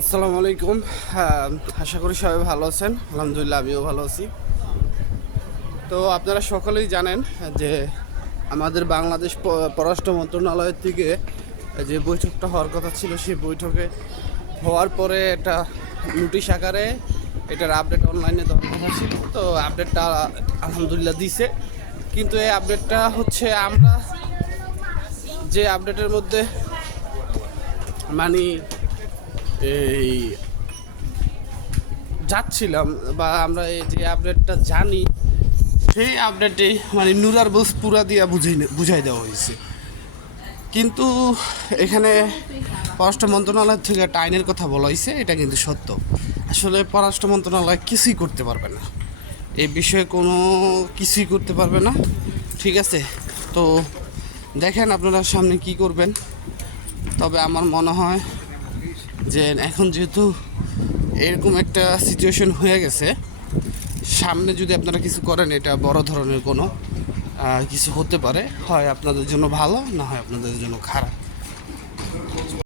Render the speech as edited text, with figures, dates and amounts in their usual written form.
আসসালামু আলাইকুম। আশা করি সবাই ভালো আছেন। আলহামদুলিল্লাহ আমিও ভালো আছি। তো আপনারা সকলেই জানেন যে আমাদের বাংলাদেশ পররাষ্ট্র মন্ত্রণালয়ের থেকে যে বৈঠকটা হওয়ার কথা ছিল, সেই বৈঠকে হওয়ার পরে একটা নোটিশ আকারে এটার আপডেট অনলাইনে দেওয়ার কথা ছিল। তো আপডেটটা আলহামদুলিল্লাহ দিছে, কিন্তু এই আপডেটটা হচ্ছে আমরা যে আপডেটের মধ্যে মানে এই যাচ্ছিলাম বা আমরা এই যে আপডেটটা জানি, সেই আপডেটে মানে নুরার বোস পুরা দিয়া বুঝাই দেওয়া হয়েছে। কিন্তু এখানে পররাষ্ট্র মন্ত্রণালয় থেকে একটা আইনের কথা বলা হয়েছে, এটা কিন্তু সত্য। আসলে পররাষ্ট্র মন্ত্রণালয় কিছুই করতে পারবে না, এই বিষয়ে কোনো কিছুই করতে পারবে না। ঠিক আছে, তো দেখেন আপনারা সামনে কি করবেন। তবে আমার মনে হয় যে এখন যেহেতু এরকম একটা সিচুয়েশন হয়ে গেছে, সামনে যদি আপনারা কিছু করেন, এটা বড় ধরনের কোনো কিছু হতে পারে, হয় আপনাদের জন্য ভালো, না হয় আপনাদের জন্য খারাপ।